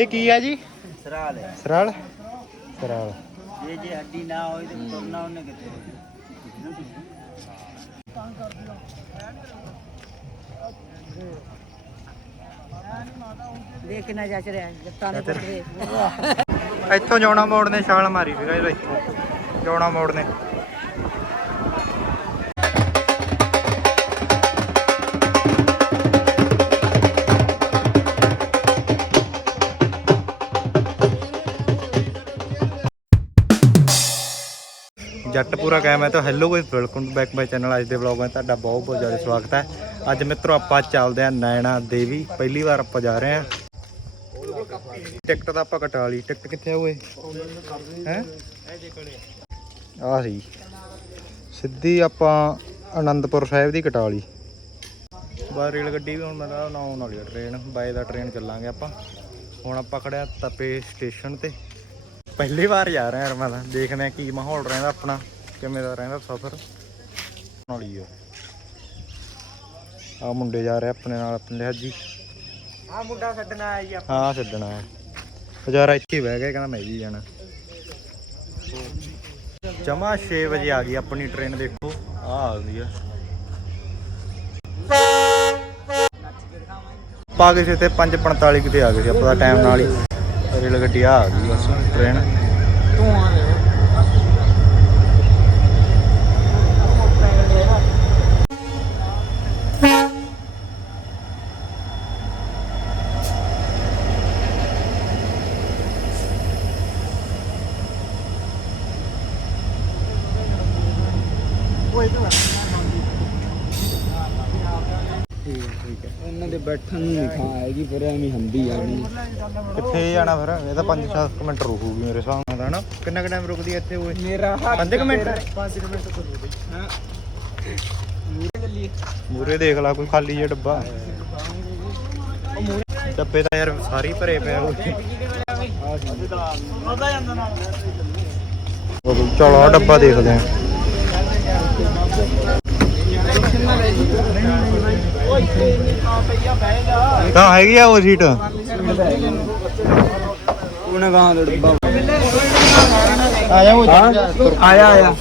ਇਹ ਕੀ ਆ ਜੀ? ਸਰਾਲ ਹੈ। ਸਰਾਲ? ਸਰਾਲ। ਜੇ ਜੇ ਹੱਡੀ ਨਾ ਹੋਈ ਤੇ ਤੁਰਨਾ ਉਹਨੇ ਕਿੱਥੇ ਦੇਖਣਾ ਜਾ ਰਿਹਾ ਜੱਟਾਂ ਨੇ ਪੁੱਤਰੇ ਇੱਥੋਂ ਜੌਣਾ ਮੋੜ ਨੇ ਛਾਲ ਮਾਰੀ ਸੀਗਾ ਇਹਦਾ ਇੱਥੋਂ। ਜੌਣਾ ਮੋੜ ਨੇ। ਜੱਟ ਪੂਰਾ ਕਾਇਮ ਹੈ ਤਾਂ hello guys welcome to back my channel ਅੱਜ ਦੇ ਵਲੌਗ ਵਿੱਚ ਤੁਹਾਡਾ ਬਹੁਤ ਬਹੁਤ ਜ਼ਿਆਦਾ ਸਵਾਗਤ ਹੈ। ਅੱਜ ਮਿੱਤਰੋ ਆਪਾਂ ਚੱਲਦੇ ਆ ਨੈਣਾ ਦੇਵੀ, ਪਹਿਲੀ ਵਾਰ ਆਪਾਂ ਜਾ ਰਹੇ ਆ ਟਿਕਟ ਤਾਂ ਆਪਾਂ ਕਟਾ ਲਈ। ਟਿਕਟ ਕਿੱਥੇ ਆ ਓਏ? ਹੈ? ਆ ਸੀ ਸਿੱਧੀ ਆਪਾਂ ਆਨੰਦਪੁਰ ਸਾਹਿਬ ਦੀ ਕਟਾ ਲਈ। ਬਾ ਰੇਲ ਗੱਡੀ ਵੀ ਹੁਣ ਮੈਂ ਤਾਂ ਨਾ ਆਉਣ ਵਾਲੀ ਆ ਟ੍ਰੇਨ ਬਾਏ ਦਾ ਟ੍ਰੇਨ ਚੱਲਾਂਗੇ ਆਪਾਂ। ਹੁਣ ਆਪਾਂ ਖੜਿਆ ਤਪੇ ਸਟੇਸ਼ਨ ਤੇ। ਪਹਿਲੀ ਵਾਰ ਜਾ ਰਹੇ ਯਾਰ ਮੈਂ ਤਾਂ। ਦੇਖਦੇ ਆ ਕੀ ਮਾਹੌਲ ਰਹਿੰਦਾ ਆਪਣਾ ਕਿਵੇਂ ਦਾ ਰਹਿੰਦਾ ਸਫ਼ਰ। ਵਾਲੀ ਆ। ਆ ਮੁੰਡੇ ਜਾ ਰਹੇ ਆਪਣੇ ਨਾਲ ਆਪਣੇ ਲਿਹਾਜੀ ਆ ਮੁੰਡਾ ਛੱਡਣਾ ਆਇਆ ਜੀ ਹਾਂ ਛੱਡਣਾ ਹੈ ਹਜ਼ਾਰਾ ਇੱਥੇ ਬਹਿ ਗਿਆ ਕਹਿੰਦਾ ਮੈਂ ਵੀ ਜਾਣਾ। ਜਮਾ 6 ਵਜੇ ਆ ਗਈ ਆਪਣੀ ਟ੍ਰੇਨ ਦੇਖੋ। ਆ ਆ ਗਈ ਆ। ਪਾ ਗਏ ਸੀ ਤੇ 5:45 ਕਿਤੇ ਆ ਗਏ ਸੀ ਆਪਾਂ ਦਾ ਟਾਈਮ ਨਾਲ ਹੀ। ਰੇਲ ਗੱਡੀ ਆ ਆ ਗਈ ਬਸ ਟ੍ਰੇਨ ਤੂੰ ਆ ਰਿਹਾ ਠੀਕ ਠੀਕ ਹੈ। ਇਹਨਾਂ ਦੇ ਬੈਠਣ ਹੈਗੀ ਪਰ ਐਵੇਂ ਹੰਦੀ ਆਣੀ ਕਿੱਥੇ ਜਾਣਾ ਫਿਰ? ਇਹ ਤਾਂ 5-7 ਮਿੰਟ ਰੁਕੂਗੀ ਮੇਰੇ ਹਿਸਾਬ ਨਾਲ ਤਾਂ ਹਨਾ? ਕਿੰਨਾ ਕੁ ਟਾਈਮ ਰੁਕਦੀ ਹੈ ਇੱਥੇ ਓਏ ਮੇਰਾ ਪੰਜ ਕੁ ਮਿੰਟ? 5 ਮਿੰਟ ਤੋਂ ਰੁਕਦੀ। ਹਾਂ। ਮੂਰੇ ਦੇਖ ਲਾ ਕੋਈ ਖਾਲੀ ਜਿਹਾ ਡੱਬਾ। ਡੱਬੇ ਤਾਂ ਯਾਰ ਸਾਰੇ ਹੀ ਭਰੇ ਪਏ ਹੋਏ ਚਲੋ ਡੱਬਾ ਦੇਖਦੇ ਆ। ਤਾਂ ਹੈਗੀ ਆ ਉਹ ਸੀਟ। ਉਹਨਾਂ ਗਾਂ ਦਾ ਡੱਬਾ ਆ ਜਾ ਉਹ ਆਇਆ ਆਇਆ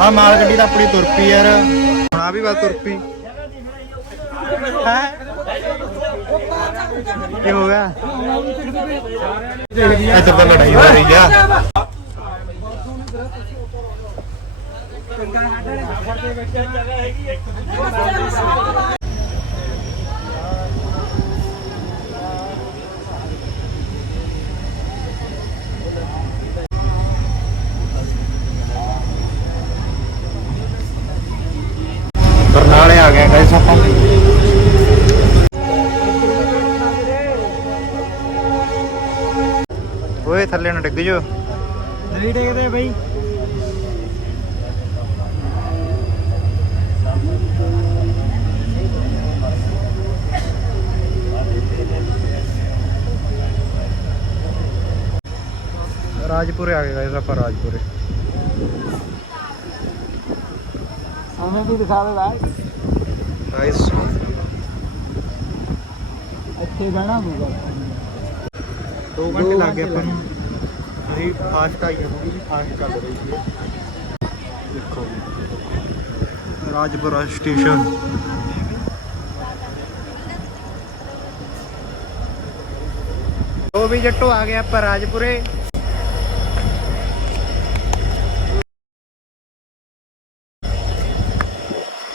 ਆ ਮਾਲ ਗੱਡੀ ਤਾਂ ਆਪਣੀ ਤੁਰ ਪਈ ਯਾਰ। ਹੁਣ ਆ ਵੀ ਬਸ ਤੁਰ ਪਈ ਹੈ? ਕੀ ਹੋ ਗਿਆ? ਇੱਧਰ ਤਾਂ ਲੜਾਈ ਹੋ ਰਹੀ ਆ। ਬਰਨਾਲੇ ਆ ਗਏ ਗਾਇਸ ਆਪਾਂ। ਓਏ ਥੱਲੇ ਨੂੰ ਡਿੱਗ ਜੋ ਨਹੀਂ ਡੇਗਦੇ ਬਈ। ਰਾਜਪੁਰੇ ਆ ਗਏ ਗਾਇਸ ਆਪਾਂ ਰਾਜਪੁਰੇ। ਉਹਨੇ ਵੀ ਦਿਖਾਵੇ ਬਾਈ ਗਾਇਸ ਇੱਥੇ ਬਹਿਣਾ ਪਊਗਾ 2 ਘੰਟੇ ਲੱਗ ਗਏ ਆਪਾਂ ਨੂੰ। ਅਰੇ ਫਾਸਟ ਆਈ ਹੈ ਬੜੀ ਫਾਸਟ ਚੱਲ ਰਹੀ ਹੈ। ਦੇਖੋ ਰਾਜਪੁਰਾ ਸਟੇਸ਼ਨ ਉਹ ਵੀ ਜੱਟੋ ਆ ਗਏ ਆਪਾਂ ਰਾਜਪੁਰੇ।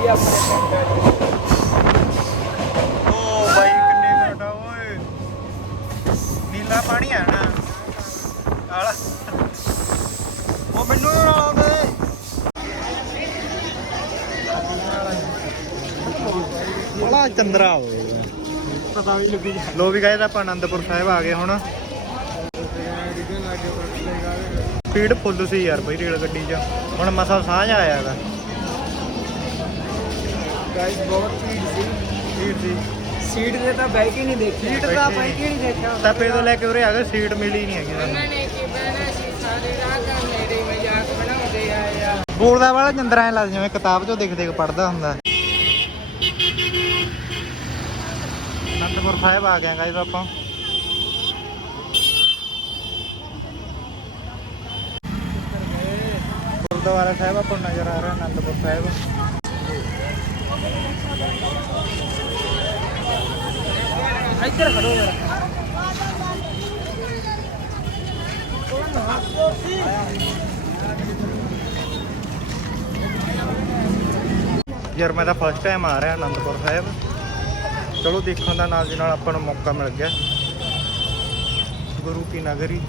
ਓ ਬਾਈ ਕਿੰਨੇ ਘਟਾ ਨੀਲਾ ਪਾਣੀ ਆ ਨਾ ਉਹ ਮੈਨੂੰ ਚੰਦਰਾ ਪਤਾ ਵੀ ਲੱਗੀ ਲੋ ਵੀ ਗਾਇਰ ਆਪਾਂ ਅਨੰਦਪੁਰ ਸਾਹਿਬ ਆ ਗਏ ਹੁਣ। ਸਪੀਡ ਫੁੱਲ ਸੀ ਯਾਰ ਬਈ ਰੇਲ ਗੱਡੀ 'ਚ। ਹੁਣ ਮਸਾ ਸਾਂਝ ਆਇਆਗਾ ਗਾਇਸ ਬਹੁਤ ਭੀੜ ਸੀ। ਸੀਟ ਸੀ। ਸੀਟ ਤੇ ਤਾਂ ਬੈਠ ਕੇ ਨਹੀਂ ਦੇਖੀ ਸੀਟ ਤਾਂ ਤਾਂ ਬਹਿ ਬੈਠ ਕੇ ਕੇ ਨਹੀਂ ਦੇਖਿਆ। ਟੱਪੇ ਤੋਂ ਲੈ ਕੇ ਉਰੇ ਆ ਗਏ ਸੀਟ ਮਿਲੀ ਨਹੀਂ ਹੈਗੀ ਸਾਨੂੰ। ਨੇ ਕੀ ਬਹਿਣਾ ਸੀ? ਸਾਰੇ ਰਾਹ ਦਾ ਮੇਰੇ ਮਜ਼ਾਕ ਬਣਾਉਂਦੇ ਆਏ ਆ। ਬੋਲਦਾ ਵਾਲਾ ਚੰਦਰਾ ਐ ਲੱਗਦਾ ਜਿਵੇਂ ਕਿਤਾਬ 'ਚੋਂ ਦੇਖ ਦੇਖ ਪੜਦਾ ਹੁੰਦਾ। ਅਨੰਦਪੁਰ ਸਾਹਿਬ ਆ ਗਏ ਗਾਇਸ ਆਪਾਂ। ਗੁਰਦੁਆਰਾ ਸਾਹਿਬ ਆਪਾਂ ਨੂੰ ਨਜ਼ਰ ਆ ਰਿਹਾ ਅਨੰਦਪੁਰ ਸਾਹਿਬ। ਇੱਧਰ ਖੜੋ ਯਾਰ। ਯਾਰ ਮੈਂ ਤਾਂ ਫਸਟ ਟਾਈਮ ਆ ਰਿਹਾ ਅਨੰਦਪੁਰ ਸਾਹਿਬ। ਚਲੋ ਦੇਖਣ ਦਾ ਨਾਲ ਦੀ ਨਾਲ ਆਪਾਂ ਨੂੰ ਮੌਕਾ ਮਿਲ ਗਿਆ। ਗੁਰੂ ਕੀ ਨਗਰੀ।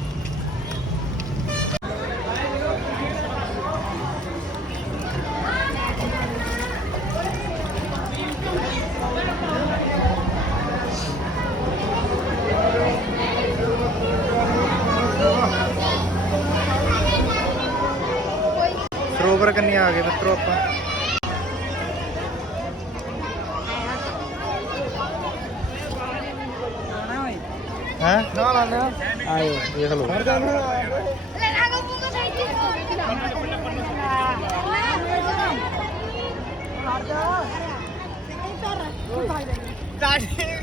ਸਰੋਵਰ ਕੰਨੀ ਆ ਗਏ ਮਿੱਤਰੋ ਆਪਾਂ? ਹੈ? ਨਾ ਨਾ ਨਾ ਆਇਓ ਦੇਖ ਲਓ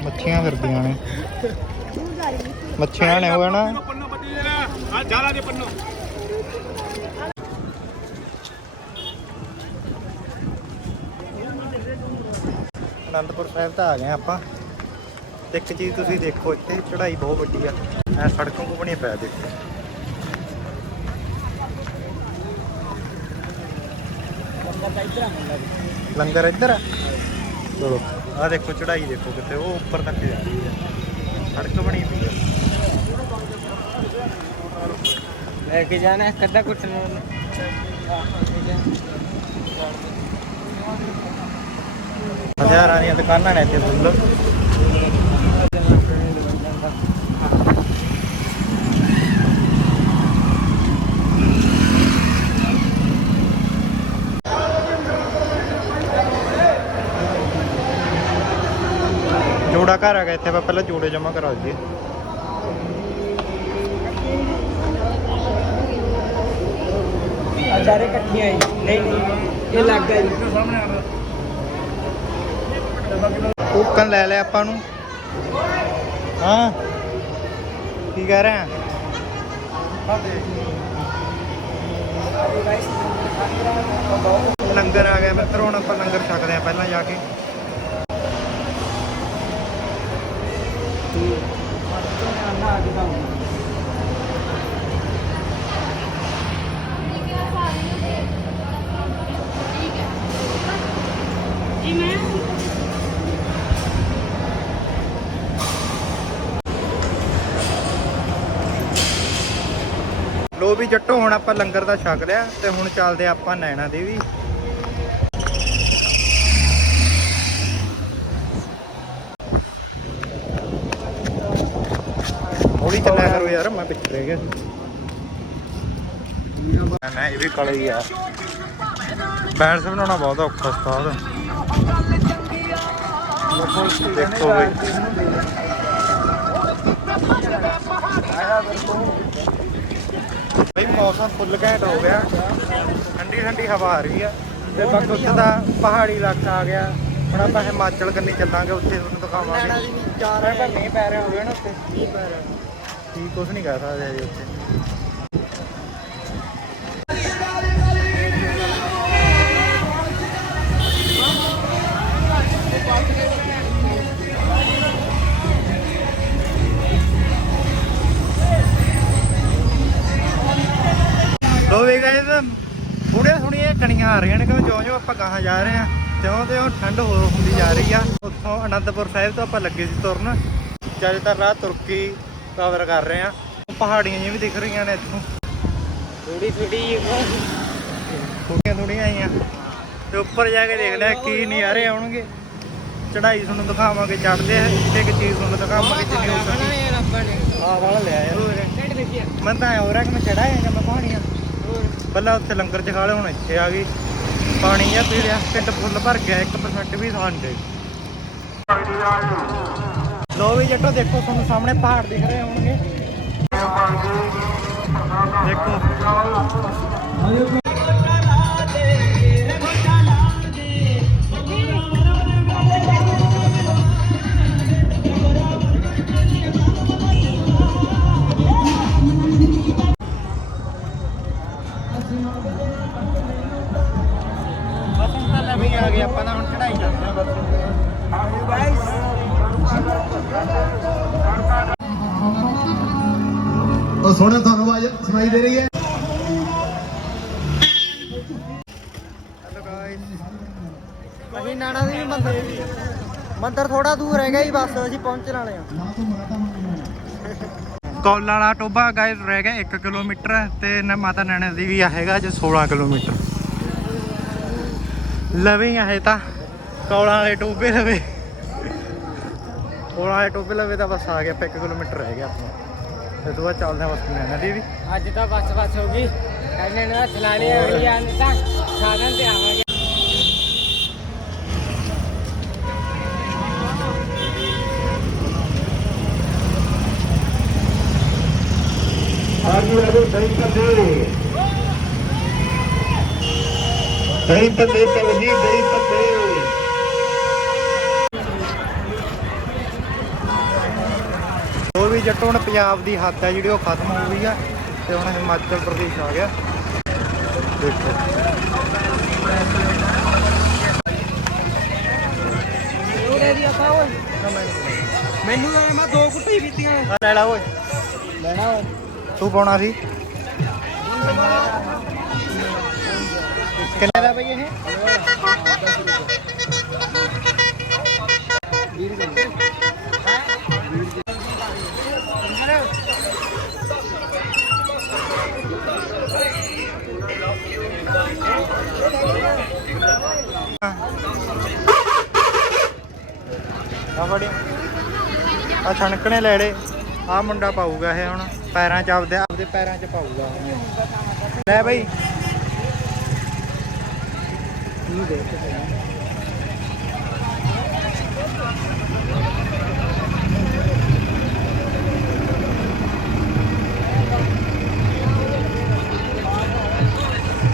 ਮੱਛੀਆਂ ਫਿਰਦੀਆਂ ਨੇ। ਮੱਛੀਆਂ ਨੇ ਉਹ ਨਾ। ਅਨੰਦਪੁਰ ਸਾਹਿਬ ਤਾਂ ਆ ਗਏ ਆਪਾਂ। ਤੇ ਇੱਕ ਚੀਜ਼ ਤੁਸੀਂ ਦੇਖੋ, ਇੱਥੇ ਚੜ੍ਹਾਈ ਬਹੁਤ ਵੱਡੀ ਆ। ਐ ਸੜਕਾਂ ਕੋ ਬਣੀ ਦੇਖੋ। ਲੰਗਰ ਇੱਧਰ ਆ? ਚਲੋ ਆ ਦੇਖੋ, ਚੜ੍ਹਾਈ ਦੇਖੋ ਕਿਤੇ ਉਹ ਉੱਪਰ ਤੱਕ ਜਾਂਦੀ ਹੈ ਸੜਕ ਬਣੀ ਪਈ। ਆ ਲੈ ਕੇ ਜਾਣਾ ਕੱਦਾ ਕੁੱਟ ਨੂੰ ਹਜ਼ਾਰਾਂ ਦੀਆਂ ਦੁਕਾਨਾਂ ਨੇ ਇੱਥੇ ਫੁੱਲ। ਜੋੜਾ ਘਰ ਆ ਗਿਆ ਇੱਥੇ, ਆਪਾਂ ਪਹਿਲਾਂ ਜੋੜੇ ਜਮਾ ਕਰਾ ਦਈਏ। ਅਚਾਰੇ ਇਕੱਠੀਆਂ ਹੀ। ਨਹੀਂ ਨਹੀਂ ਇਹ ਲੱਗ ਗਿਆ ਜੀ। ਟੋਕਨ ਲੈ ਲਿਆ ਆਪਾਂ ਨੂੰ। ਹਾਂ। ਕੀ ਕਹਿ ਰਹੇ ਆ? ਲੰਗਰ ਆ ਗਿਆ। ਮਿੱਤਰ ਹੁਣ ਆਪਾਂ ਲੰਗਰ ਛਕਦੇ ਆ ਪਹਿਲਾਂ ਜਾ ਕੇ। ਲੋ ਆਪਾਂ ਲੰਗਰ ਦਾ ਛਕ ਲਿਆ ਤੇ ਹੁਣ ਚੱਲਦੇ ਆਪਾਂ ਨੈਣਾ ਦੇਵੀ। ਹੌਲੀ ਚੱਲਿਆ ਕਰੋ ਯਾਰ, ਮੈਂ ਪਿੱਛੇ ਰਹਿ ਗਿਆ। ਨਾ ਇਹ ਵੀ ਕਾਲੇ ਆ। ਬੈਂਸ ਬਣਾਉਣਾ ਬਹੁਤ ਔਖਾ ਉਸਤਾਦ। ਦੇਖੋ ਬਈ। ਬਈ ਮੌਸਮ ਫੁੱਲ ਘੈਂਟ ਹੋ ਗਿਆ। ਠੰਡੀ ਠੰਡੀ ਹਵਾ ਆ ਰਹੀ ਆ। ਤੇ ਬਾਕੀ ਉੱਥੇ ਦਾ ਪਹਾੜੀ ਇਲਾਕਾ ਆ ਗਿਆ। ਹੁਣ ਆਪਾਂ ਹਿਮਾਚਲ ਕੰਨੀ ਚੱਲਾਂਗੇ ਉੱਥੇ ਤੁਹਾਨੂੰ ਦਿਖਾਵਾਂਗੇ। ਚਾਰ ਨਹੀਂ ਪੈ ਰਹੇ ਹੋਵੇ ਨਾ ਉੱਤੇ ਕੀ ਪੈ ਰਿਹਾ। ਕੀ ਕੁਝ ਨਹੀਂ ਕਰ ਸਕਦੇ ਜੀ ਉੱਥੇ। ਆ ਰਹੀਆਂ ਨੇ ਕਿਉਂ ਜਿਉਂ ਜਿਉਂ ਆਪਾਂ ਗਾਹਾਂ ਜਾ ਰਹੇ ਆ ਤਿਉਂ ਤਿਉਂ ਠੰਡ ਹੋਰ ਹੁੰਦੀ ਜਾ ਰਹੀ ਆ। ਉੱਥੋਂ ਅਨੰਦਪੁਰ ਸਾਹਿਬ ਤੋਂ ਆਪਾਂ ਲੱਗੇ ਸੀ ਤੁਰਨ। ਜ਼ਿਆਦਾਤਰ ਰਾਹ ਤੁਰਕੀ ਕਵਰ ਕਰ ਰਹੇ ਆ ਪਹਾੜੀਆਂ ਜਿਹੀਆਂ ਵੀ ਦਿਖ ਰਹੀਆਂ ਨੇ ਇੱਥੋਂ। ਥੋੜੀ ਥੋੜੀ ਥੋੜੀਆਂ ਥੋੜੀਆਂ ਆਈਆਂ। ਤੇ ਉੱਪਰ ਜਾ ਕੇ ਦੇਖਦੇ ਆ ਕੀ ਨਜ਼ਾਰੇ ਆਉਣਗੇ। ਚੜਾਈ ਤੁਹਾਨੂੰ ਦਿਖਾਵਾਂਗੇ ਚੜਦੇ ਇੱਥੇ ਇੱਕ ਚੀਜ਼ ਤੁਹਾਨੂੰ ਦਿਖਾਵਾਂਗੇ ਜਿੰਨੀ ਹੋ ਸਕੀ। ਆਹ ਵਾਲਾ ਲਿਆ ਯਾਰ ਮੈਂ ਤਾਂ ਹੋ ਰਿਹਾ ਕਿ ਮੈਂ ਚੜਾਇਆ ਜਾਂ ਮੈਂ ਪਹਾੜੀਆਂ। ਪਹਿਲਾਂ ਉੱਥੇ ਲੰਗਰ ਚ ਖਾ ਲਿਆ, ਹੁਣ ਇੱਥੇ ਆ ਗਈ। ਪਾਣੀ ਆ, ਪੀ ਲਿਆ ਢਿੱਡ ਫੁੱਲ ਭਰ ਗਿਆ 1% ਵੀ ਖਾਣ ਦੇ ਲੋ ਵੀ ਜੱਟੋ, ਦੇਖੋ ਤੁਹਾਨੂੰ ਸਾਹਮਣੇ ਪਹਾੜ ਦਿਖ ਰਹੇ ਹੋਣਗੇ। ਦੇਖੋ। ਸੋਹਣੇ ਤੁਹਾਨੂੰ ਆਵਾਜ਼ ਸੁਣਾਈ ਦੇ ਰਹੀ ਹੈ। ਹੈਲੋ ਗਾਇਸ ਅਸੀਂ ਨਾਣਾ ਦੀ ਮੰਦਰ ਮੰਦਰ ਥੋੜਾ ਦੂਰ ਹੈਗਾ ਹੀ ਬਸ ਅਸੀਂ ਪਹੁੰਚਣ ਵਾਲੇ ਆ ਕੌਲਾਂ ਵਾਲਾ ਟੋਬਾ ਗਾਇਸ ਰਹਿ ਗਿਆ 1 ਕਿਲੋਮੀਟਰ ਤੇ ਨ ਮਾਤਾ ਨੈਣਾ ਦੀ ਵੀ ਆ ਹੈਗਾ ਜੇ 16 ਕਿਲੋਮੀਟਰ। ਲਵੇ ਆ ਇਹ ਤਾਂ ਕੌਲਾਂ ਵਾਲੇ ਟੋਬੇ ਲਵੇ। ਕੌਲਾਂ ਵਾਲੇ ਟੋਬੇ ਲਵੇ ਤਾਂ ਬਸ ਆ ਗਿਆ 1 ਕਿਲੋਮੀਟਰ ਰਹਿ ਗਿਆ ਆਪਣਾ। ਤੇ ਤੋਂ ਬਾਅਦ ਚੱਲਦੇ ਆ ਬਸ ਨੈਣਾ ਦੀ ਵੀ ਅੱਜ ਤਾਂ ਬਸ ਬਸ ਹੋ ਗਈ। ਇਹਨਾਂ ਨੇ ਹੱਥ ਲਾ ਲਿਆ ਅਗਲੀ ਆਂ ਤਾਂ ਸਾਧਨ ਤੇ ਆਵਾਂਗੇ। ਹਾਂਜੀ ਅਰੇ ਸਹੀ ਪੱਤੇ ਸਹੀ ਪੱਤੇ ਪਵਜੀ ਸਹੀ ਪੱਤੇ ਵੀ ਜੱਟੋ ਹੁਣ ਪੰਜਾਬ ਦੀ ਹੱਦ ਹੈ ਜਿਹੜੀ ਉਹ ਖਤਮ ਹੋ ਗਈ ਆ ਤੇ ਹੁਣ ਹਿਮਾਚਲ ਪ੍ਰਦੇਸ਼ ਆ ਗਿਆ। ਦੇਖੋ। ਉਹਦੇ ਦੀ ਆਪਾਂ ਓਏ ਮੈਨੂੰ ਤਾਂ ਮੈਂ ਦੋ ਕੁੱਟੀ ਪੀਤੀਆਂ। ਲੈ ਲਾ ਓਏ। ਲੈਣਾ ਓਏ। ਤੂੰ ਪਾਉਣਾ ਸੀ? ਕਿੰਨੇ ਦਾ ਬਈ ਇਹ? ਆ ਬੜੀ ਆ ਛਣਕਣੇ ਲੈੜੇ ਆ ਮੁੰਡਾ ਪਾਊਗਾ ਇਹ ਹੁਣ, ਪੈਰਾਂ 'ਚ ਆਪਦੇ ਆਪਦੇ ਪੈਰਾਂ 'ਚ ਪਾਊਗਾ ਲੈ ਬਈ।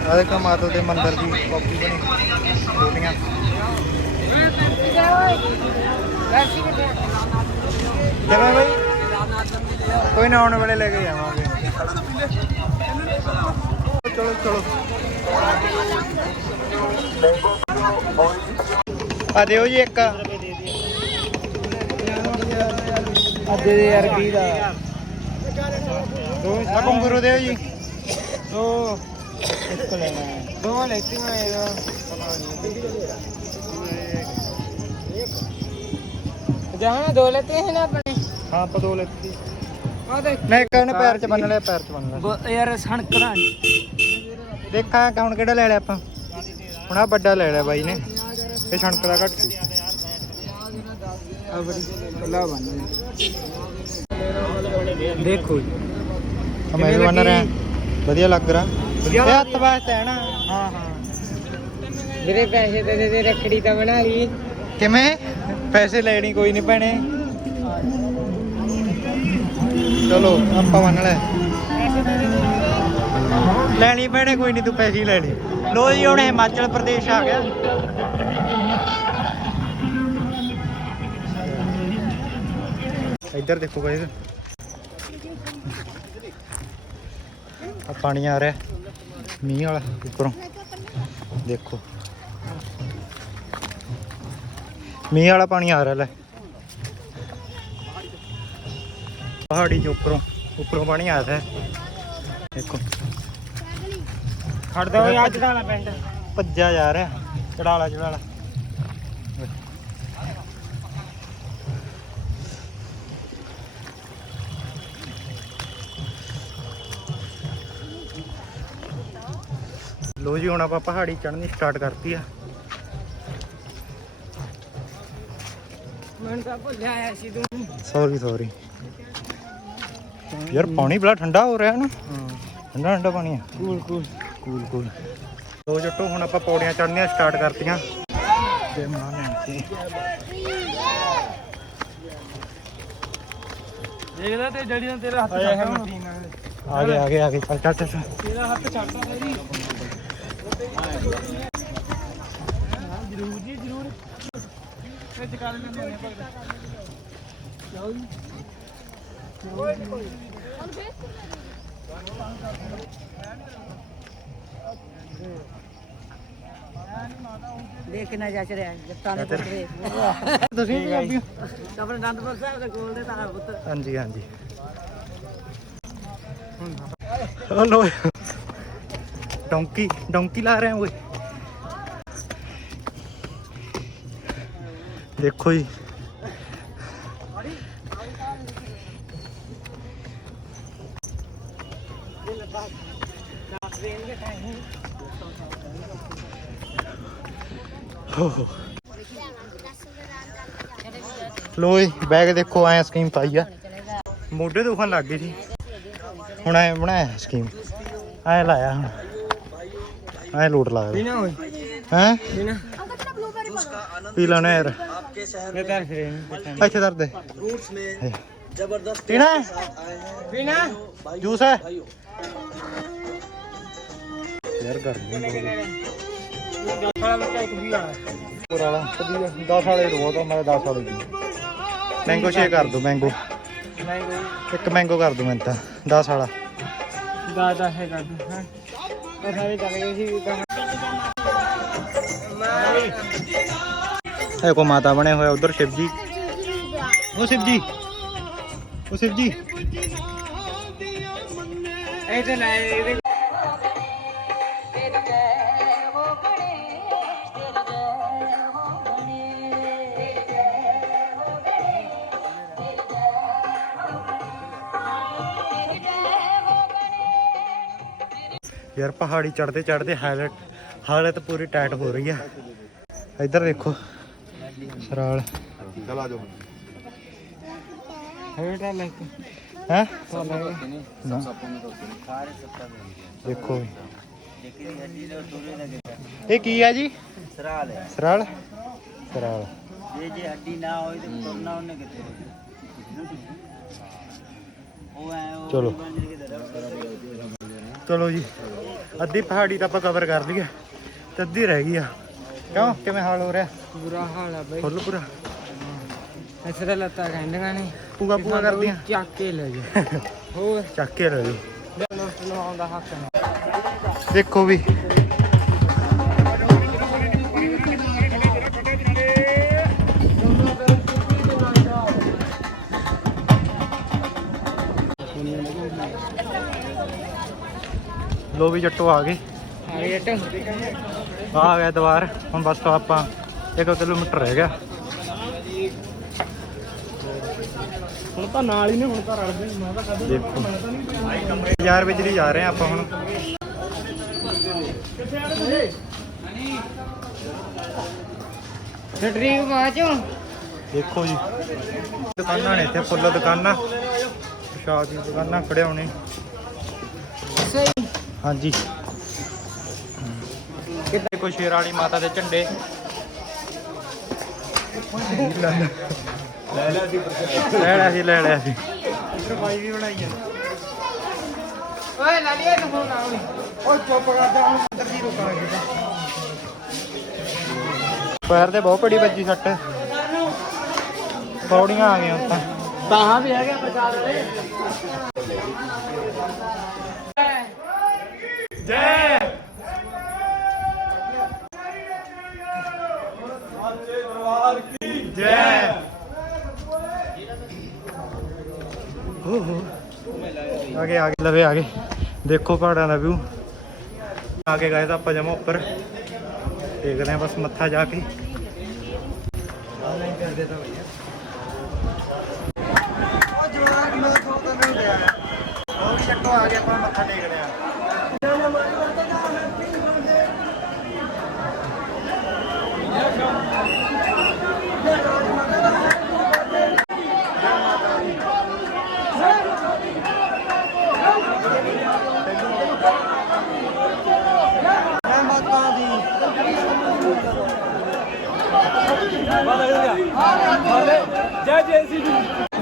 ਆ ਦੇਖੋ ਮਾਤਾ ਦੇ ਮੰਦਿਰ ਦੀ ਕਾਪੀ ਬਣੀ। ਛੋਟੀਆਂ ਕਿਵੇਂ ਬਈ। ਕੋਈ ਨਾ ਆਉਣ ਵੇਲੇ ਲੈ ਕੇ ਜਾਵਾਂਗੇ। ਚਲੋ ਚਲੋ। ਆ ਦਿਓ ਜੀ ਇੱਕ। ਅੱਜ ਦੇ ਯਾਰ ਕੀ ਦਾ। ਦੋ ਆ ਕੰਗੂਰੂ ਦਿਓ ਜੀ। ਦੋ। ਇੱਕ ਲੈਣਾ। ਦੋ ਲੈਤੀਆਂ ਇਹਦਾ ਜਹਾਂ ਦੋ ਲੈਤੇ ਹਨ ਆਪਣੇ। ਹਾਂ ਆਪਾਂ ਦੋ ਲੈਤੀ। ਆ ਦੇਖ। ਮੈਂ ਇੱਕ ਇਹਨੇ ਪੈਰ 'ਚ ਬੰਨ ਲਿਆ ਪੈਰ 'ਚ ਬੰਨ ਲਿਆ। ਯਾਰ ਸਣਕਦਾ ਦੇਖਾਂ ਕਿ ਹੁਣ ਕਿਹੜਾ ਲੈ ਲਿਆ ਆਪਾਂ। ਹੁਣ ਆ ਵੱਡਾ ਲੈ ਲਿਆ ਬਾਈ ਨੇ। ਇਹ ਛਣਕ ਦਾ ਘੱਟ ਸੀ। ਆ ਬੜੀ ਕੱਲਾ ਬਣ ਦੇਖੋ ਮੈਂ ਵੀ ਬੰਨ ਰਿਹਾ। ਵਧੀਆ ਲੱਗ ਰਿਹਾ। ਇਹ ਹੱਥ ਵਾਸਤੇ ਹੈ ਨਾ। ਹਾਂ ਹਾਂ। ਵੀਰੇ ਪੈਸੇ ਦੇ ਦੇ ਦੇ ਰੱਖੜੀ ਤਾਂ ਬਣਾ ਲਈ। ਕਿਵੇਂ? ਪੈਸੇ ਲੈਣੀ ਕੋਈ ਨਹੀਂ ਭੈਣੇ। ਚਲੋ, ਆਪਾਂ ਮੰਨ ਲੈ। ਲੈਣੀ ਭੈਣੇ ਕੋਈ ਨਹੀਂ ਤੂੰ ਪੈਸੇ ਹੀ ਲੈਣੇ ਲੋ। ਜੀ, ਹੁਣ ਹਿਮਾਚਲ ਪ੍ਰਦੇਸ਼ ਆ ਗਿਆ। ਇੱਧਰ ਦੇਖੋ ਗਾਇਸ। ਆ ਪਾਣੀ ਆ ਰਿਹਾ। ਮੀਂਹ ਵਾਲਾ, ਉੱਪਰੋਂ। ਦੇਖੋ। ਮੀਂਹ ਵਾਲਾ ਪਾਣੀ ਆ ਰਿਹਾ ਲੈ। ਪਹਾੜੀ ਦੇ ਉੱਪਰੋਂ ਉੱਪਰੋਂ ਪਾਣੀ ਆ ਰਿਹਾ। ਦੇਖੋ। ਖੜਦਾ ਹੋਇਆ ਅੱਜ ਦਾ ਪਿੰਡ। ਭੱਜਾ ਜਾ ਰਿਹਾ। ਚੜਾਲਾ ਚੜਾਲਾ। ਲੋ ਜੀ ਹੁਣ ਆਪਾਂ ਪਹਾੜੀ ਚੜ੍ਹਨੀ ਸਟਾਰਟ ਕਰਤੀ ਆ। ਮੈਨੂੰ ਤਾਂ ਭੁੱਲਿਆ ਆਇਆ ਸੀ ਤੂੰ। ਸੌਰੀ ਸੌਰੀ ਯਾਰ ਪਾਣੀ ਬੜਾ ਠੰਡਾ ਹੋ ਰਿਹਾ ਨਾ। ਠੰਡਾ ਠੰਡਾ ਪਾਣੀ ਆ। ਕੂਲ ਕੂਲ ਕੂਲ ਕੂਲ ਦੋ ਜੱਟੋ ਹੁਣ ਆਪਾਂ ਪੌੜੀਆਂ ਚੜ੍ਹਨੀਆਂ ਸਟਾਰਟ ਕਰਤੀਆਂ। ਤੇ ਮਾਂ ਲੈਣ ਦੇਖਦਾ ਤੇ ਡੈਡੀ ਨੇ ਤੇਰਾ ਹੱਥ ਛੱਡਦਾ ਮਸ਼ੀਨ ਨਾਲ। ਆ ਗਏ ਆ ਗਏ ਆ ਗਏ। ਚੱਲ ਚੱਲ ਚੱਲ ਤੇਰਾ ਹੱਥ ਛੱਡਦਾ ਡੈਡੀ ਜਰੂਰ ਜੀ ਜਰੂਰ। ਨੇ ਜੀ ਦੇਖਣਾ ਜੱਚ ਰਿਹਾ ਜੱਟਾਂ ਦੇ ਪੁੱਤ ਦੇ ਤੁਸੀਂ ਪੰਜਾਬੀ ਹੋ? ਆਪਣੇ ਅਨੰਦਪੁਰ ਸਾਹਿਬ ਦੇ ਕੋਲ ਦੇ ਤਾਂ ਪੁੱਤ। ਹਾਂਜੀ ਹਾਂਜੀ। ਹਲੋ ਡੌਂਕੀ ਡੌਂਕੀ ਲਾ ਰਹੇ ਆ ਓਏ। ਦੇਖੋ ਜੀ। ਹੋ ਹੋ ਲੋ ਜੀ ਬੈਗ ਦੇਖੋ ਐ ਸਕੀਮ ਪਾਈ ਆ। ਮੋਢੇ ਦੁਖਣ ਲੱਗ ਗਏ ਸੀ ਹੁਣ ਐ ਬਣਾਇਆ ਸਕੀਮ ਐ ਲਾਇਆ ਹੁਣ। ਐ ਲੋਟ ਓਏ। ਹੈ? ਪੀ ਲੈਣਾ ਯਾਰ। ਇਹ ਤਾਂ ਫਿਰ ਇੱਥੇ ਦਰ ਦੇ ਜ਼ਬਰਦਸਤ ਪੀਣਾ ਹੈ? ਪੀਣਾ ਜੂਸ ਹੈ ਯਾਰ ਗਰਮੀ ਬਹੁਤ ਹੈ। ਗਾਫਾ ਬੱਚਾ ਇੱਕ ਵੀ ਆਣਾ ਹੋਰ ਵਾਲਾ ਕਦੀ 10 ਵਾਲੇ ਦੋ ਤਾਂ ਮੈਂ 10 ਵਾਲੇ ਦੀ ਮੈਂਗੋ ਸ਼ੇਕ ਕਰ ਦੋ ਮੈਂਗੋ ਇੱਕ ਮੈਂਗੋ ਕਰ ਦੋ ਮੈਂ ਤਾਂ 10 ਵਾਲਾ ਦਾਦਾ ਹੈ ਦਾਦਾ ਹਾਂ ਉਹ ਸਾਰੇ ਚੱਲ ਗਏ ਸੀ ਤਾਂ ਇਹ ਕੋ ਮਾਤਾ ਬਣੇ ਹੋਏ ਉਧਰ ਸ਼ਿਵ ਜੀ। ਉਹ ਸ਼ਿਵ ਜੀ। ਉਹ ਸ਼ਿਵ ਜੀ। ਇਹ ਤੇ ਲੈ ਇਹਦੇ ਯਾਰ ਪਹਾੜੀ ਚੜਦੇ ਚੜਦੇ ਹਾਲਤ ਹਾਲਤ ਪੂਰੀ ਟਾਈਟ ਹੋ ਰਹੀ ਆ। ਇੱਧਰ ਦੇਖੋ। ਸਰਾਲ। ਹੇਟਾ ਲੈ ਕੇ ਹੈ? ਨਾ। ਦੇਖੋ। ਇਹ ਕੀ ਆ ਜੀ? ਸਰਾਲ ਹੈ। ਸਰਾਲ? ਸਰਾਲ। ਜੇ ਜੇ ਹੱਡੀ ਨਾ ਹੋਈ ਤੇ ਤੁਰਨਾ ਉਹਨੇ ਕਿੱਥੇ ਚਲੋ। ਚਲੋ ਜੀ। ਅੱਧੀ ਪਹਾੜੀ ਤਾਂ ਆਪਾਂ ਕਵਰ ਕਰ ਲਈ ਆ ਤੇ ਅੱਧੀ ਰਹਿ ਗਈ ਆ। ਕਿਉਂ? ਕਿਵੇਂ ਹਾਲ ਹੋ ਰਿਹਾ? ਬੁਰਾ ਹਾਲ ਆ ਬਈ। ਫੁੱਲ ਪੂਰਾ ਇੱਥੇ ਤਾਂ ਲੱਤਾਂ ਕਹਿੰਦੀਆਂ ਨੇ। ਪੂਗਾ ਪੂਗਾ ਕਰਦੀਆਂ। ਚੱਕ ਕੇ ਲੈ ਜਾ। ਹੋਰ? ਚੱਕ ਕੇ ਲੈ ਹੱਕ ਨਹੀਂ ਦੇਖੋ ਵੀ। ਲੋ ਵੀ ਜੱਟੋ ਆ ਗਏ। ਆ ਗਿਆ ਟੰ ਆ ਗਿਆ ਦਵਾਰ ਹੁਣ ਬਸ ਤੋਂ ਆਪਾਂ 1 ਕਿਲੋਮੀਟਰ ਰਹਿ ਗਿਆ। ਹੁਣ ਤਾਂ ਨਾਲ ਹੀ ਨੇ ਹੁਣ ਤਾਂ ਰਲ ਗਏ ਮੈਂ ਤਾਂ ਕਦੇ ਦੇਖੋ। ਬਾਜ਼ਾਰ ਵਿੱਚ ਦੀ ਜਾ ਰਹੇ ਆ ਆਪਾਂ ਹੁਣ। ਛਟਰੀ ਬਾਚੋ ਦੇਖੋ ਜੀ। ਦੁਕਾਨਾਂ ਨੇ ਇੱਥੇ ਫੁੱਲ ਦੁਕਾਨਾਂ। ਪ੍ਰਸ਼ਾਦ ਦੀ ਦੁਕਾਨਾਂ ਖੜੇ ਹੋਣੇ। ਸਹੀ। ਹਾਂਜੀ। ਕਿਤੇ ਕੋਈ ਸ਼ੇਰ ਵਾਲੀ ਮਾਤਾ ਦੇ ਝੰਡੇ? ਲੈ ਲਿਆ ਸੀ ਲੈ ਲਿਆ ਸੀ ਲੈ ਲਿਆ ਸੀ ਵੀ ਬਣਾਈ ਓਏ ਲਾਲੀਏ ਤੂੰ ਫੋਨ ਆਉਣੀ। ਓਏ ਚੁੱਪ ਕਰ ਜਾ ਹੁਣ ਅੰਦਰ ਦੀ ਰੁਕਾਂਗੇ ਪੈਰ ਦੇ ਬਹੁਤ ਬੜੀ ਵੱਜੀ ਸੱਟ। ਪੌੜੀਆਂ ਆ ਗਈਆਂ ਤਾਂ। ਬਾਹਾਂ ਵੀ ਹੈਗੇ ਪ੍ਰਚਾਰ ਵਾਲੇ। ਜੈ ਆਗੇ ਆਗੇ ਲਵੇ ਆਗੇ। ਦੇਖੋ ਪਹਾੜਾਂ ਦਾ ਵਿਊ ਆਗੇ ਗਏ ਤਾਂ ਆਪਾਂ ਜਮਾ ਉੱਪਰ। ਦੇਖਦੇ ਆ ਬਸ ਮੱਥਾ ਜਾ ਕੇ। ਆਨਲਾਈਨ ਕਰ ਦੇਤਾ ਭਈਆ ਉਹ ਜਵਾਕ ਮੈਂ ਤੋਂ ਤਾਂ ਨਹੀਂ ਗਿਆ ਉਹ ਵੀ ਚੱਕੋ ਆ ਗਿਆ ਆਪਾਂ ਮੱਥਾ ਟੇਕਦੇ ਆ। ਲੋ ਜੀ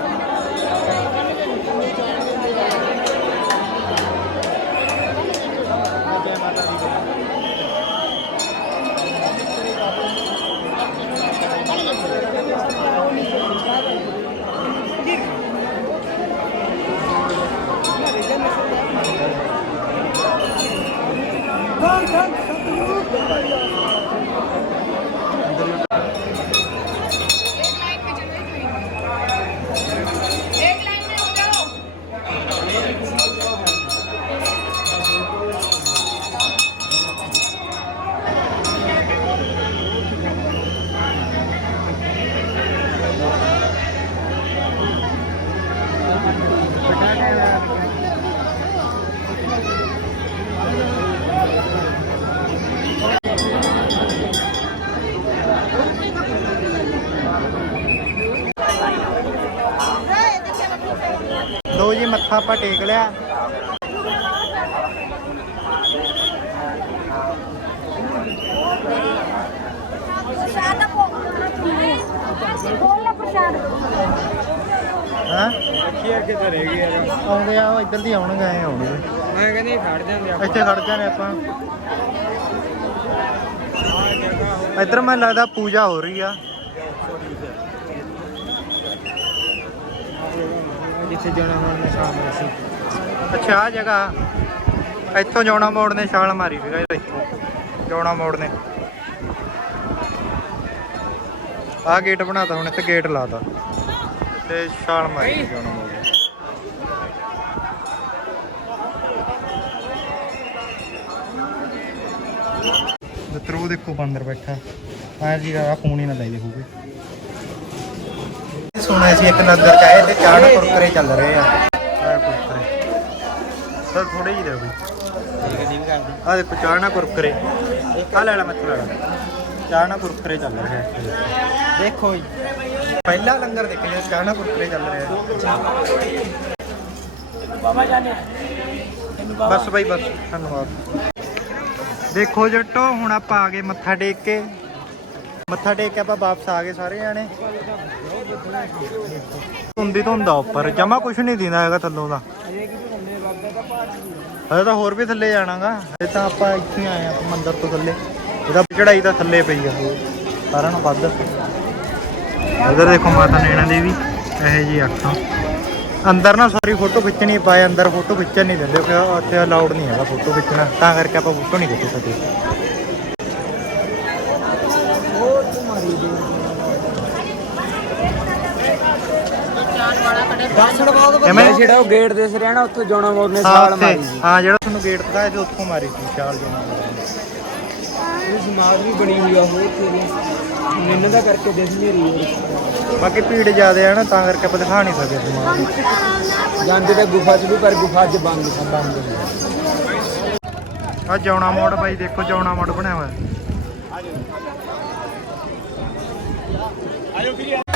ਮੱਥਾ ਆਪਾਂ ਟੇਕ ਲਿਆ। ਪ੍ਰਸ਼ਾਦ ਬੋਲ ਪ੍ਰਸ਼ਾਦ ਹਾਂ? ਕੀ ਅੱਗੇ ਤੇ ਰਹਿ ਗਿਆ ਆਉਂਦੇ ਆ ਇੱਧਰ ਦੀ ਆਉਣਗੇ, ਐ ਆਉਣਗੇ। ਮੈਂ ਕਹਿੰਦੀ ਖੜ ਜਾਂਦੇ ਆ ਇੱਥੇ ਖੜ ਜਾਣੇ ਆਪਾਂ। ਇੱਧਰ ਮੈਨੂੰ ਲੱਗਦਾ ਪੂਜਾ ਹੋ ਰਹੀ ਆ। ਜਿੱਥੇ ਜਾਣਾ ਸ਼ਾਮ ਨੂੰ ਸੀ। ਅੱਛਾ ਆ ਜਗ੍ਹਾ। ਇੱਥੋਂ ਜੌਣਾ ਮੋੜ ਨੇ ਛਾਲ ਮਾਰੀ ਸੀਗਾ ਇੱਥੋਂ ਜੌਣਾ ਮੋੜ ਨੇ। ਆ ਗੇਟ ਬਣਾਤਾ ਹੁਣ ਇੱਥੇ ਗੇਟ ਲਾਤਾ। ਤੇ ਛਾਲ ਮਾਰੀ ਜੌਣਾ ਮੋੜ ਉਹ ਦੇਖੋ ਬਾਂਦਰ ਬੈਠਾ। ਆ ਜੀ ਆ ਫੋਨ ਹੀ ਨਾ ਲਾਈ ਦੇਖੂਗੇ ਸੁਣਿਆ ਸੀ ਇੱਕ ਨੰਦਰ ਚਾਹੇ ਤੇ ਚਾਹ ਨਾਲ ਕੁਰਕਰੇ ਚੱਲ ਰਹੇ ਆ। ਆ ਕੁਰਕਰੇ। ਸਰ ਥੋੜੇ ਜਿਹੇ ਦੇ ਬਈ। ਆ ਦੇਖੋ ਚਾਹ ਨਾਲ ਕੁਰਕਰੇ। ਆ ਲੈ ਲੈ ਮੈਂ ਲੈ ਲੈ। ਚਾਹ ਨਾਲ ਕੁਰਕਰੇ ਚੱਲ ਰਿਹਾ ਆ ਦੇਖੋ ਜੀ। ਪਹਿਲਾ ਲੰਗਰ ਦੇਖਿਆ ਚਾਹ ਨਾਲ ਕੁਰਕਰੇ ਚੱਲ ਰਿਹਾ ਆ। ਬਸ ਬਾਈ, ਬਸ। ਧੰਨਵਾਦ। ਦੇਖੋ ਜੱਟੋ, ਹੁਣ ਆਪਾਂ ਆ ਗਏ ਮੱਥਾ ਟੇਕ ਕੇ। ਮੱਥਾ ਟੇਕ ਕੇ ਆਪਾਂ ਵਾਪਸ ਆ ਗਏ ਸਾਰੇ ਜਾਣੇ। ਧੁੰਦੀ ਧੁੰਦਾ ਉੱਪਰ, ਜਮਾ ਕੁਛ ਨਹੀਂ ਦਿੰਦਾ ਹੈਗਾ ਥੱਲੋਂ ਦਾ। ਹਜੇ ਤਾਂ ਹੋਰ ਵੀ ਥੱਲੇ ਜਾਣਾਗਾ। ਹਜੇ ਤਾਂ ਆਪਾਂ ਇੱਥੇ ਆਏ ਆ ਮੰਦਿਰ ਤੋਂ ਥੱਲੇ। ਇਹਦਾ ਚੜਾਈ ਤਾਂ ਥੱਲੇ ਪਈ ਆ। ਸਾਰਿਆਂ ਨੂੰ ਵੱਧ। ਇਧਰ ਦੇਖੋ ਮਾਤਾ ਨੈਣਾ ਦੇਵੀ, ਇਹੋ ਜੀ ਅੱਖਾਂ। ਅੰਦਰ ਨਾ ਸਾਰੀ ਫੋਟੋ ਖਿੱਚਣੀ ਪਾਏ, ਅੰਦਰ ਫੋਟੋ ਖਿੱਚਣ ਨਹੀਂ ਦਿੰਦੇ, ਕਿਉਂਕਿ ਉੱਥੇ ਅਲਾਉਡ ਨਹੀਂ ਹੈਗਾ ਫੋਟੋ ਖਿੱਚਣਾ। ਤਾਂ ਕਰਕੇ ਆਪਾਂ ਫੋਟੋ ਨਹੀਂ ਖਿੱਚ ਸਕਦੇ। ਕਿਵੇਂ ਜਿਹੜਾ ਉਹ ਗੇਟ ਦੇ ਸਿਰ ਨਾ ਉੱਥੇ ਜਾਣਾ ਮੋੜ ਨੇ ਹਾਂ ਸਾਲ ਉੱਥੇ। ਮਾਰੀ ਸੀ। ਹਾਂ ਜਿਹੜਾ ਤੁਹਾਨੂੰ ਗੇਟ ਦਿਖਾਇਆ ਸੀ ਉੱਥੋਂ ਮਾਰੀ ਸੀ ਛਾਲ ਜੋ ਇਹ ਸਮਾਜ ਵੀ ਬਣੀ ਹੋਈ ਆ ਹੋਰ ਤੇਰੀ ਇਹਨਾਂ ਦਾ ਕਰਕੇ ਦੇਖ ਮੇਰੀ ਬਾਕੀ ਭੀੜ ਜ਼ਿਆਦਾ ਹੈ ਨਾ ਤਾਂ ਕਰਕੇ ਆਪਾਂ ਦਿਖਾ ਨਹੀਂ ਸਕਦੇ ਸਮਾਨ ਜਾਂਦੇ ਤਾਂ ਗੁਫਾ ਚ ਵੀ ਪਰ ਗੁਫਾ ਚ ਬੰਦ ਸੀ ਬੰਦ ਆ ਜੌਣਾ ਮੋੜ ਬਾਈ ਦੇਖੋ ਜੌਣਾ ਮੋੜ ਬਣਿਆ ਹੋਇਆ। ਦੋ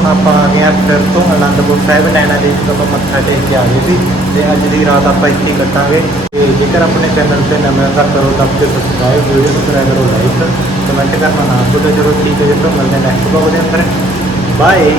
ਹੁਣ ਆਪਾਂ ਆ ਗਏ ਆ ਫਿਰ ਤੋਂ ਅਨੰਦਪੁਰ ਸਾਹਿਬ, ਨੈਣਾ ਦੇਵੀ ਤੋਂ ਆਪਾਂ ਮੱਥਾ ਟੇਕ ਕੇ ਆ ਗਏ ਸੀ ਤੇ ਅੱਜ ਦੀ ਰਾਤ ਆਪਾਂ ਇੱਥੇ ਕੱਟਾਂਗੇ। ਤੇ ਜੇਕਰ ਆਪਣੇ ਚੈਨਲ ਤੇ ਨਵੇਂ ਹੋ ਕਰੋ ਦੱਬ ਕੇ ਸਬਸਕ੍ਰਾਈਬ ਵੀਡੀਓ ਨੂੰ ਕਰਿਆ ਕਰੋ ਲਾਈਕ ਕਮੈਂਟ ਕਰਨਾ ਨਾ ਭੁੱਲੋ ਜਦੋਂ ਠੀਕ ਹੈ ਜੀ ਤੋਂ ਮਿਲਦੇ ਨੈਕਸਟ ਬਲੌਗ ਦੇ ਅੰਦਰ ਬਾਏ